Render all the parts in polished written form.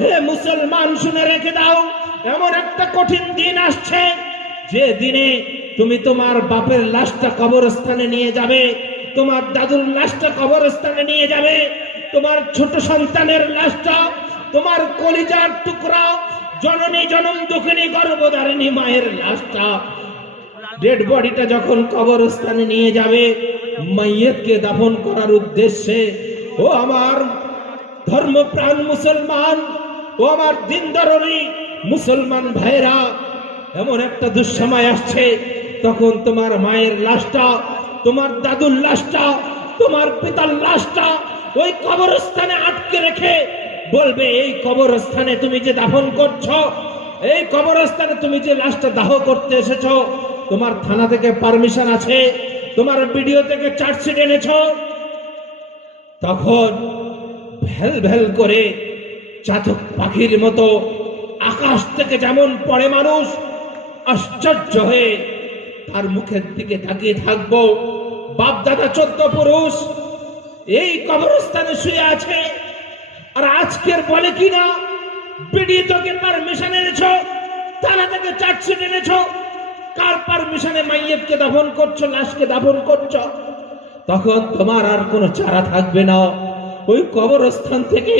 হে মুসলমান, শুনে রেখে দাও, এমন একটা কঠিন দিন আসছে যে দিনে তুমি তোমার বাপের লাশটা কবরস্থানে নিয়ে যাবে, তোমার দাদুর লাশটা কবরস্থানে নিয়ে যাবে, তোমার ছোট সন্তানের লাশটা, তোমার কলিজার টুকরা জননী জনম দুঃখিনী গর্ভধারিণী মায়ের লাশটা, ডেড বডিটা যখন কবরস্থানে নিয়ে যাবে মাইয়তকে দাফন করার উদ্দেশ্যে, ও আমার ধর্মপ্রাণ মুসলমান, ও আমার দিনদারি মুসলমান ভাইরা, এমন একটা দুঃসময় আসছে তখন তোমার মায়ের লাশটা, তোমার দাদুর লাশটা, তোমার পিতার লাশটা ওই কবরস্থানে আটকে রেখে বলবে, এই কবরস্থানে তুমি যে দাফন করছো, এই কবরস্থানে তুমি যে লাশটা দাহ করতে এসেছো, তোমার থানা থেকে পারমিশন আছে, তোমার ভিডিও থেকে চার্জশিট এনেছো। তখন ভেল ভেল করে চাতক পাখির মতো আকাশ থেকে যেমন পড়ে মানুষ, আশ্চর্য হয়ে তার মুখের দিকে তাকিয়ে থাকবো। বাপ দাদা 14 পুরুষ এই কবরস্থানে শুয়ে আছে, আর আজকের বলে কিনা ভিডিও থেকে পারমিশন এনেছো, থানা থেকে চার্জশিট এনেছো, কার পারমিশনে মাইয়তকে দাফন করছো, লাশকে দাফন করছো? তখন তোমার আর কোনো চারা থাকবে না, ওই কবরস্থান থেকে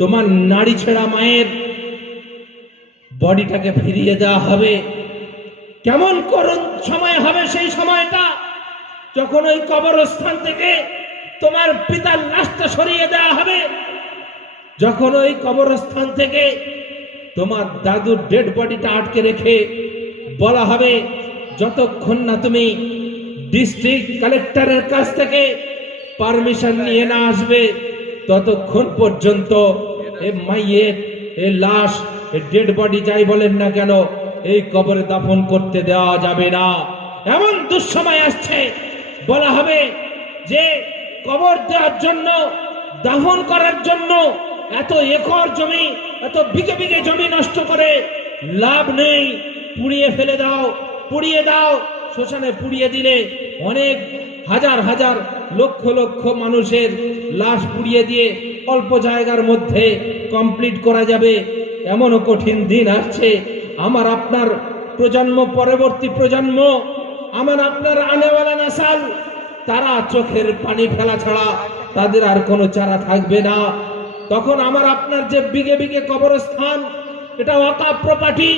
তোমার নাড়ি ছেঁড়া মায়ের বডিটাকে ফিরিয়ে দেওয়া হবে। কেমন করুণ সময় হবে সেই সময়টা, যখন ওই কবরস্থান থেকে তোমার পিতার লাশটা সরিয়ে দেওয়া হবে, যখন ওই কবরস্থান থেকে তোমার দাদুর ডেড বডিটা আটকে রেখে বলা হবে, যতক্ষণ না তুমি ডিস্ট্রিক্ট কালেক্টরের কাছ থেকে পারমিশন নিয়ে না আসবে ততক্ষণ পর্যন্ত এই মাইয়ের এই লাশ, এই ডেড বডি যাই বলেন না কেন, এই কবরে দাফন করতে দেওয়া যাবে না। এমন দুঃসময় আসছে, বলা হবে যে কবর দেওয়ার জন্য, দাফন করার জন্য এত একর জমি, এত বিঘে বিঘে জমি নষ্ট করে লাভ নেই, পুড়িয়ে ফেলে দাও, পুড়িয়ে দাও। শ্মশানে পুড়িয়ে দিলে অনেক হাজার হাজার লক্ষ লক্ষ মানুষের লাশ পুড়িয়ে দিয়ে অল্প জায়গার মধ্যে কমপ্লিট করা যাবে। এমনও কঠিন দিন আসছে, আমার আপনার প্রজন্ম, পরবর্তী প্রজন্ম, আমার আপনার আনেওয়ালা নাসাল, তারা চোখের পানি ফেলা ছাড়া তাদের আর কোনো চারা থাকবে না। তখন আমার আপনার যে বিঘে বিঘে কবরস্থান, এটা ওয়াকাফ প্রপার্টি,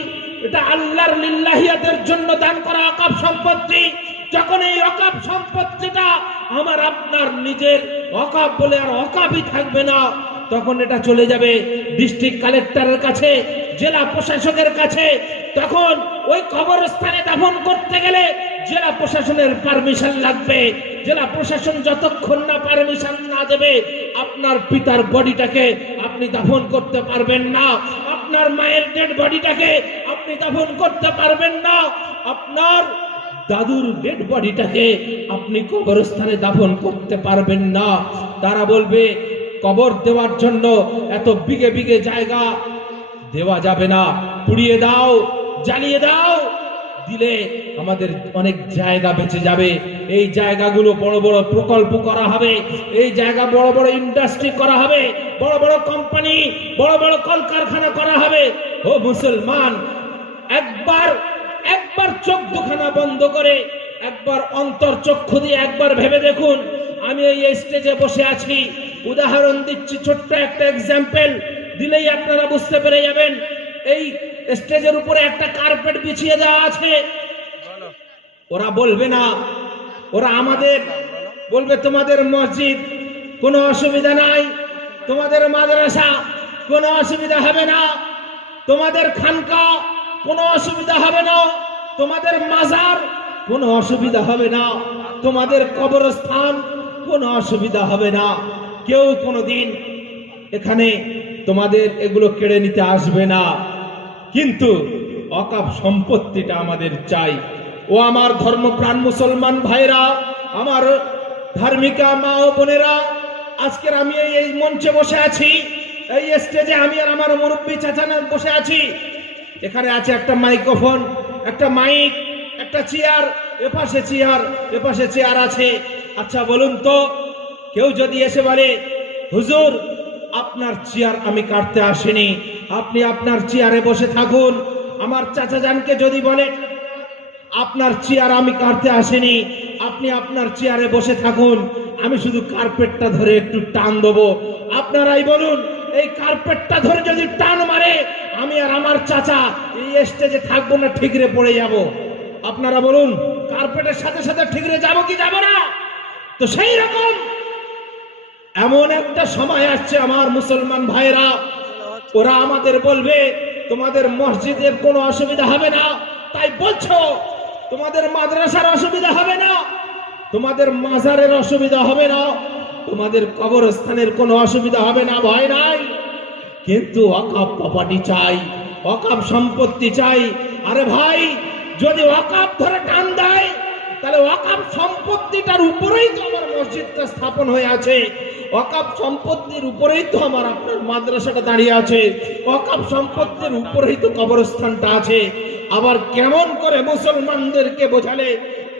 এটা আল্লাহর লিল্লাহিয়াতের জন্য দান করা ওয়াকাফ সম্পত্তি। যখন এই ওয়াকাফ সম্পত্তিটা আমার আপনার নিজের ওয়াকাফ বলে আর ওয়াকাফই থাকবে না, তখন এটা চলে যাবে ডিস্ট্রিক্ট কালেক্টরের কাছে, জেলা প্রশাসকের কাছে। তখন ওই কবরস্থানে দাফন করতে গেলে জেলা প্রশাসনের পারমিশন লাগবে। জেলা প্রশাসন যতক্ষণ না পারমিশন না দেবে, আপনার পিতার বডিটাকে আপনি দাফন করতে পারবেন না, আপনার মায়ের ডেড বডিটাকে আপনি দাফন করতে পারবেন না, আপনার দাদুর ডেড বডিটাকে আপনি কবরস্থানে দাফন করতে পারবেন না। তারা বলবে, কবর দেওয়ার জন্য এত বিঘে বিঘে জায়গা দেওয়া যাবে না, পুড়িয়ে দাও, জ্বালিয়ে দাও। দিলে আমাদের অনেক জায়গা বেঁচে যাবে, এই জায়গাগুলো বড় বড় প্রকল্প করা হবে, এই জায়গা বড় বড় ইন্ডাস্ট্রি করা হবে, বড় বড় কোম্পানি, বড় বড় কলকারখানা করা হবে। ও মুসলমান, একবার চোখ দুখানা বন্ধ করে, একবার অন্তর চক্ষু দিয়ে একবার ভেবে দেখুন। আমি এই স্টেজে বসে আছি, উদাহরণ দিচ্ছি, ছোট্ট একটা এক্সাম্পল দিলেই আপনারা বুঝতে পেরে যাবেন। এই স্টেজের উপরে একটা কার্পেট বিছিয়ে দেওয়া আছে, ওরা বলবে না, ওরা আমাদের বলবে তোমাদের মসজিদ কোনো অসুবিধা নাই, তোমাদের মাদ্রাসা কোনো অসুবিধা হবে না, তোমাদের খানকা কোনো অসুবিধা হবে না, তোমাদের মাজার কোনো অসুবিধা হবে না, তোমাদের কবরস্থান কোনো অসুবিধা হবে না। কেউ কোনোদিন এখানে তোমাদের এগুলো কেড়ে নিতে আসবে না। কিন্তু ওয়াকাফ সম্পত্তিটা আমাদের চাই। ও আমার ধর্মপ্রাণ মুসলমান ভাইরা, আমার ধার্মিকা মা ও বোনেরা, আজকের আমি এই মঞ্চে বসে আছি, এই স্টেজে আমি আর আমার মুরব্বী চাচানা বসে আছি। এখানে আছে একটা মাইক্রোফোন, একটা মাইক, একটা চেয়ার, এপাশে চেয়ার, এপাশে চেয়ার আছে। আচ্ছা বলুন তো, কেউ যদি এসে বলে, হুজুর আপনার চেয়ার আমি কাটতে আসিনি, আপনি আপনার চেয়ারে বসে থাকুন। আমার চাচা জানকে যদি বলে আপনার চেয়ার আমি কাটতে আসিনি, আপনি আপনার চেয়ারে বসে থাকুন, আমি শুধু কার্পেটটা ধরে একটু টান দেবো। আপনারাই বলুন, এই কার্পেটটা ধরে যদি টান মারে, আমি আর আমার চাচা এই স্টেজে থাকবো না ঠিকরে পড়ে যাব? আপনারা বলুন, কার্পেটের সাথে সাথে ঠিকরে যাব কি যাব না? তো সেই রকম এমন একটা সময় আসছে আমার মুসলমান ভাইরা, ওরা আমাদের বলবে তোমাদের মসজিদের কোনো অসুবিধা হবে না, তাই বলছো তোমাদের মাদ্রাসার অসুবিধা হবে না, তোমাদের মাজারের অসুবিধা হবে না, তোমাদের কবরস্থানের কোনো অসুবিধা হবে না, ভয় নাই। কিন্তু ওয়াকফ প্রপার্টি চাই, ওয়াকফ সম্পত্তি চাই। আরে ভাই, যদি ওয়াকফ ধরে টান দেয়, তাহলে ওয়াকফ সম্পত্তিটার উপরেই তো আমার মসজিদটা স্থাপন হয়ে আছে, ওয়াকফ সম্পত্তির উপরেই তো আমার আপনার মাদ্রাসাটা দাঁড়িয়ে আছে, ওয়াকফ সম্পত্তির উপরেই তো কবরস্থানটা আছে। আবার কেমন করে মুসলমানদেরকে বোঝালে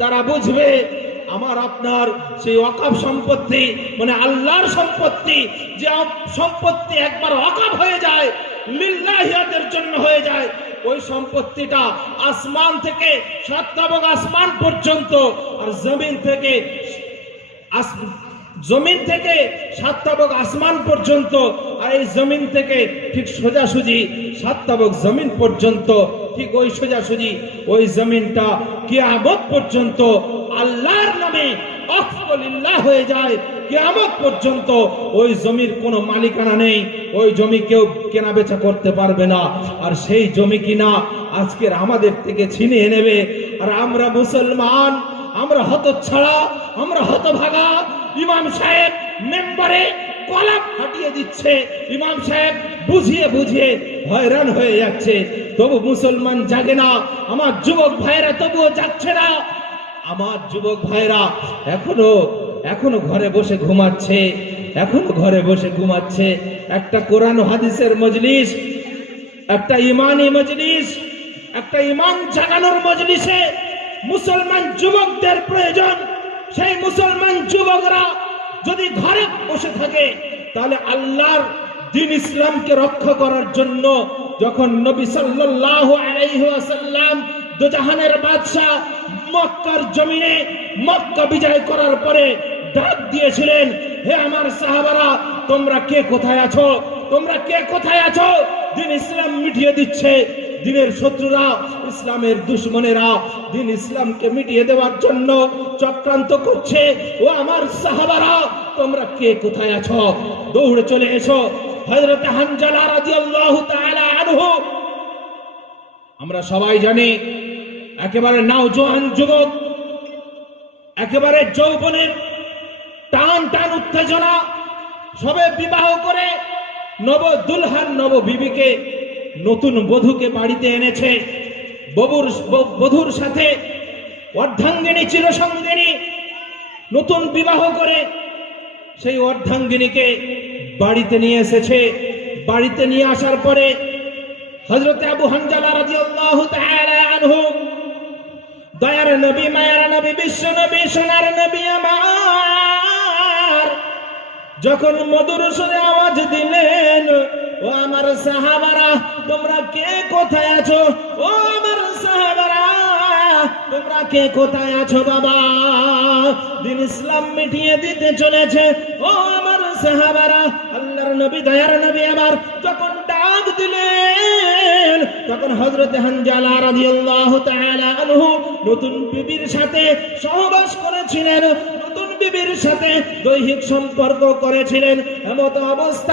তারা বুঝবে আমার আপনার সেই ওয়াকফ সম্পত্তি মানে আল্লাহর সম্পত্তি, যে সম্পত্তি একবার ওয়াকফ হয়ে যায়, লিল্লাহিয়াতের জন্য হয়ে যায়, ওই সম্পত্তিটা আসমান থেকে 7 তবক আসমান পর্যন্ত আর জমিন থেকে 7 তবক আসমান পর্যন্ত, আর এই জমিন থেকে ঠিক সোজাসুজি 7 তবক জমিন পর্যন্ত, ঠিক ওই সোজাসুজি ওই জমিনটা কিয়ামত পর্যন্ত আল্লাহর নামে ওয়াকফ লিল্লাহ হয়ে যায়। কিয়ামত পর্যন্ত ওই জমির কোনো মালিকানা নেই, ওই জমি কেউ কেনা বেচা করতে পারবে না। আর সেই জমি কিনা আজকের আমাদের থেকে ছিনিয়ে নেবে। আর আমরা মুসলমান, আমরা হতচ্ছাড়া, আমরা হতভাগা। ইমাম সাহেব মেম্বারে কলাম ফাটিয়ে দিচ্ছে, ইমাম সাহেব বুঝিয়ে বুঝিয়ে হয়রান হয়ে যাচ্ছে, তবু মুসলমান জাগে না। আমার যুবক ভাইরা তবুও যাচ্ছে না। আমার যুবক ভাইরা এখনো ঘরে বসে ঘুমাচ্ছে, এখনো ঘরে বসে ঘুমাচ্ছে। একটা কোরআন হাদিসের মজলিস, একটা ইমানি মজলিস, একটা ইমান জাগানোর মজলিসে মুসলমান যুবকদের প্রয়োজন। সেই মুসলমান যুবকরা যদি ঘরে বসে থাকে, তাহলে আল্লাহর দ্বীন ইসলামকে রক্ষা করার জন্য যখন নবী সাল্লাল্লাহু আলাইহি ওয়াসাল্লাম দুজাহানের বাদশা মক্কার জমিনে মক্কা বিজয় করার পরে ডাক দিয়েছিলেন, হে আমার সাহাবারা, তোমরা কে কোথায় আছো? তোমরা কে কোথায় আছো? দ্বীন ইসলাম মিটিয়ে দিচ্ছে। দ্বীনের শত্রুরা, ইসলামের দুশমনেরা দ্বীন ইসলামকে মিটিয়ে দেওয়ার জন্য চক্রান্ত করছে। ও আমার সাহাবারা, তোমরা কে কোথায় আছো? দৌড়ে চলে এসো। হযরত হানজালা রাদিয়াল্লাহু তাআলা আনহু, আমরা সবাই জানি, একেবারে নওজোয়ান যুবক, একেবারে যৌবনের টান টান উত্তেজনা, সবে বিবাহ করে দুলহান নব বিবিকে, নতুন বধূকে বাড়িতে এনেছে। বধূর সাথে অর্ধাঙ্গিনী চিরসঙ্গিনী, নতুন বিবাহ করে সেই অর্ধাঙ্গিনীকে বাড়িতে নিয়ে এসেছে। বাড়িতে নিয়ে আসার পরে হযরত আবু হানজালা রাদিয়াল্লাহু তাআলা আনহু, দয়ার নবী, মায়ার নবী, বিশ্ব নবী, সোনার নবী আমার, যখন মধুর সুরে আওয়াজ দিলেন, ও আমার সাহাবারা, তোমরা কে কোথায় আছো? ও আমার সাহাবারা, তোমরা কে কোথায় আছো? বাবা দ্বীন ইসলাম মিটিয়ে দিতে চলেছে। ও আমার সাহাবারা, আল্লাহর নবী, দয়ার নবী আমার যখন ডাক দিলেন, তখন হযরত হানজালা রাদিয়াল্লাহু তাআলা আনহু নতুন বিবির সাথে সহবাস করেছিলেন, নতুন বিবির সাথে দৈহিক সম্পর্ক করেছিলেন। এমত অবস্থা